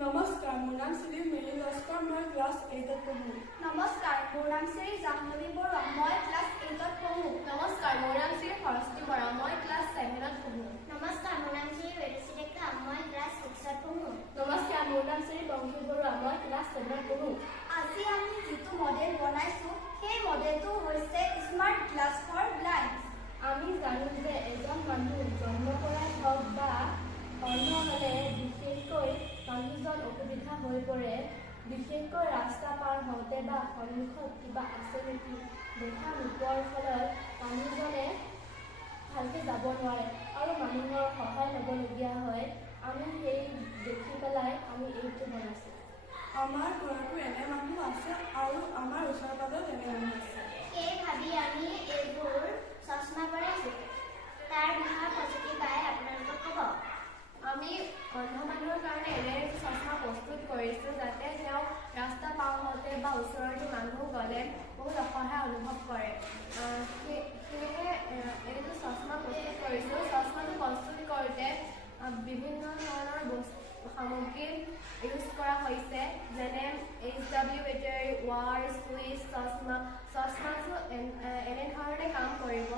নমস্কাৰ, মোৰ নাম শ্ৰী মিলি লস্কৰ, মই ক্লাছ 8ত পঢ়োঁ। নমস্কাৰ, মোৰ নাম শ্ৰী জাহ্নৱী বৰুৱা, মই ক্লাছ 8ত পঢ়োঁ। নমস্কাৰ, মোৰ নাম শ্ৰী সৰস্বতী বৰা, মই ক্লাছ 7ত পঢ়োঁ। নমস্কাৰ, মোৰ নাম শ্ৰী ৰেডচি ডেকা, মই ক্লাছ 6ত পঢ়োঁ। নমস্কাৰ, মোৰ নাম শ্ৰী বংশী বৰুৱা, মই ক্লাছ 7ত পঢ়োঁ। আজি আমি যিটো মডেল বনাইছোঁ সেই মডেলটো হৈছে স্মাৰ্ট গ্লাছ ফৰ ব্লাইণ্ডছ। আমি জানো যে এজন মানুহ জন্ম কৰাই হওক বা অন্য হ'লে বিশেষকৈ মানুহজন অসুবিধা হৈ পৰে, বিশেষকৈ ৰাস্তা পাৰ হওঁতে বা সন্মুখত কিবা আছে নেকি দেখা নোপোৱাৰ ফলত মানুহজনে ভালকৈ যাব নোৱাৰে আৰু মানুহৰ সহায় ল'বলগীয়া হয়। আমি সেই দেখি পেলাই আমি এইটো বনাইছোঁ। আমাৰ ঘৰতো এনে মানুহ আছে আৰু আমাৰ ওচৰ পাজৰত এনে মানুহ আছে। সেই ভাবি আমি এইবোৰ চশমা বনাইছোঁ। তাৰ বিষয়ে প্ৰযুক্তি বাই আপোনালোকক ক'ব। আমি অন্ধ মানুহৰ কাৰণে এনে চশমা প্ৰস্তুত কৰিছোঁ যাতে তেওঁ ৰাস্তা পাৰ হওঁতে বা ওচৰতে মানুহ গ'লে বহুত অসহায় অনুভৱ কৰে। সেয়েহে এইটো চশমা প্ৰস্তুত কৰিছোঁ। চশমাটো প্ৰস্তুত কৰোঁতে বিভিন্ন ধৰণৰ সামগ্ৰী ইউজ কৰা হৈছে, যেনে HW বেটাৰী, ৱাৰ, চুইচ, চশমাটো এনেধৰণে কাম কৰিব।